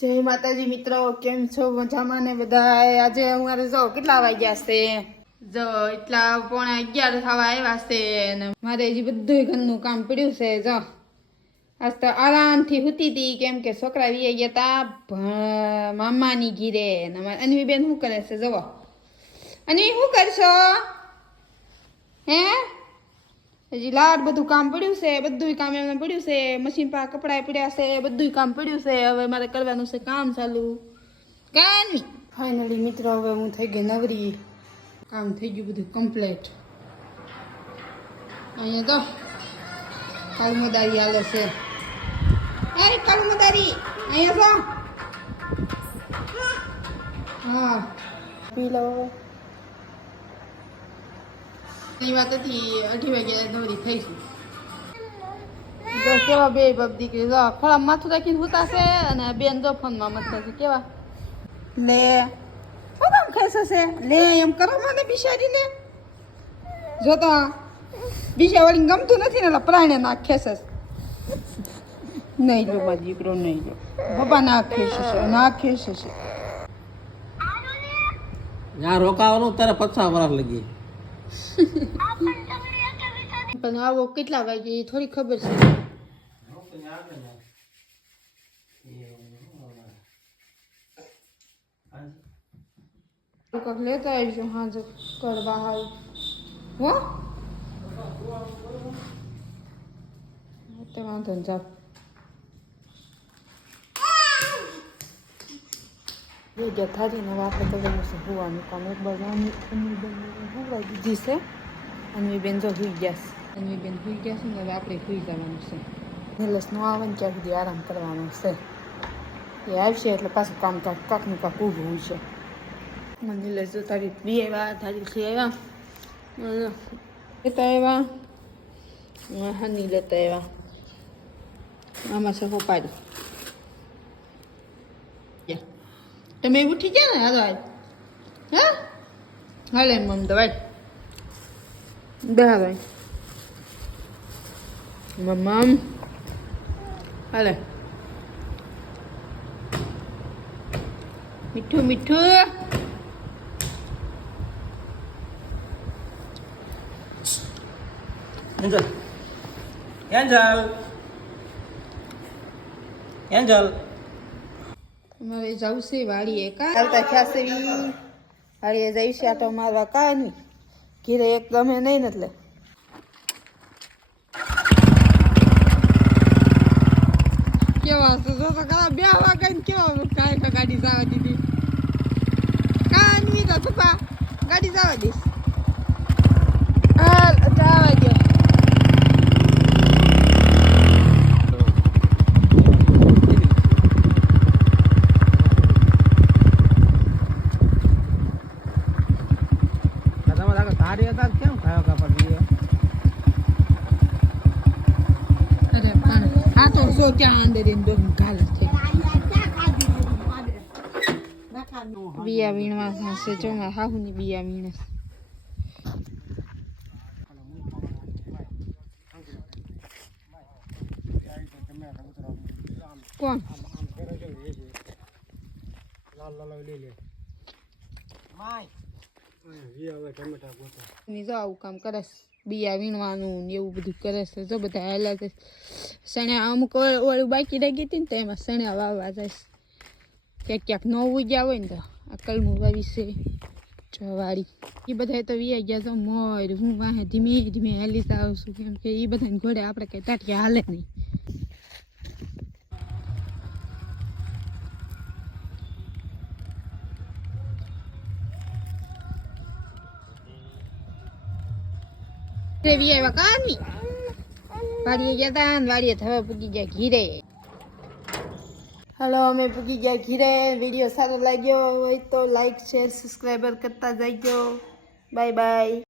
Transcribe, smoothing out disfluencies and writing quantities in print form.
જય માતાજી મિત્રો, કેમ છો? મજામાં ને બધા? આજે અમારે જો કેટલા વાગ્યા છે, જો એટલા 11:30 થવા આવ્યા છે ને મારે હજી બધું ઘરનું કામ પડ્યું છે. જો આજ તો આરામથી સૂતી હતી, કેમ કે છોકરા વી ગયા હતા મામાની ઘીરે. ને અમારે અન્વી બેન શું કરે છે? જવો અન્વી, શું કરશો? હે હજી લાડ બધું કામ પડ્યું છે, બધું કામ એમને પડ્યું છે. મશીન પર કપડાં પડ્યા છે, બધું કામ પડ્યું છે. હવે મારે કરવાનું છે કામ ચાલુ. કાની ફાઇનલી મિત્રો હવે હું થઈ ગઈ નવરી, કામ થઈ ગયું બધું કમ્પ્લીટ. અહીંયા તો કાલમદારી હાલે છે. એ કાલમદારી અહીંયા તો હા પી લો. એ વાત હતી 8 વાગ્યા નવરી થઈશું. જો કેવા બે બાપ દીકરી જો ખોળા માથું રાખીને સૂતા છે અને બેન જો ફોનમાં મત છે. કેવા લે શું કામ ખેંચે છે? લે એમ કરો મને બિચારીને. જો તો બીજા વળી ગમતું નથી ને એટલે પ્રાણે નાખ ખેંચે છે. નહીં લો મારો દીકરો, નહીં લો બાબા, નાખ ખેંચે છે, નાખ ખેંચે છે. यहाँ रोकाવાનું તારે 50 વર્ષ લગી. પણ આવો કેટલા વાગે એ થોડી ખબર છે. કંઈક લેતા આવીશું હાજર કરવા હાલ. હો તે વાંધો ને જાવ. થારી ને આપણે કરવાનું છે હોવાનું કામ. એક બાર હોવા દીધી છે. અન્વી બેન જો સુઈ ગયા છે. અન્વી બેન સુઈ ગયા છે ને હવે આપણે સુઈ જવાનું છે. નિલેશ નો આવે ને ત્યાં સુધી આરામ કરવાનો છે. એ આવશે એટલે પાછું કામ કાકનું કાક ઊભું છે. નિલેશ જો તારી બી આવ્યા, તારીથી આવ્યા, લેતા આવ્યા, હની લેતા આવ્યા. આમાં છે હોપાડી. તમે ઉઠી ગયા ને? હાલો હા હાલે મમ દવાઈ બેહાવાય મમ્મ હાલે. મીઠું મીઠું એન્જલ એન્જલ એન્જલ તમારે જવું છે વાડીએ? કા ચાલતા ખ્યાસવી વાડીએ જઈશ આટો મારવા. કા નહીં ઘીરે એક ગમે નહીં ને એટલે કેવા છે જો તો કરા 2 વાગે ને કેવા કાંઈ ગાડી જવા દીધી. કાંઈ તો પપ્પા ગાડી જવા દઈશ. હાલ જવા દો. So ત્યાં અંદર દો ગાલ છે. બિયા વીણવા છે. જો મારા હાહુની બિયા વીણે. કોણ જો આવું કામ કરે છે? બિયા વીણવાનું ને એવું બધું કરે છે. જો બધા હેલા છે. સણ્યા અમુક ઓળું બાકી રહી ગઈ હતી ને તો એમાં સણ્યા વાવવા જાય. ક્યાંક ન ઉગ્યા હોય ને તો આ કલમું વાવી છે વાડી. એ બધા તો વી ગયા છો મોર. હું વાહે ધીમે ધીમે હેલી જાઉં છું, કેમ કે એ બધાને ઘોડે આપણે કઈ તાટિયા હાલે નહીં. આવ્યા કાની વાડીએ ગયા હતા ને વાડીએ હવે પૂગી ગયા ઘીરે. હાલો અમે પૂગી ગયા ઘીરે. વિડીયો સારો લાગ્યો હોય તો લાઈક શેર સબસ્ક્રાઈબર કરતા જઈજો. Bye bye.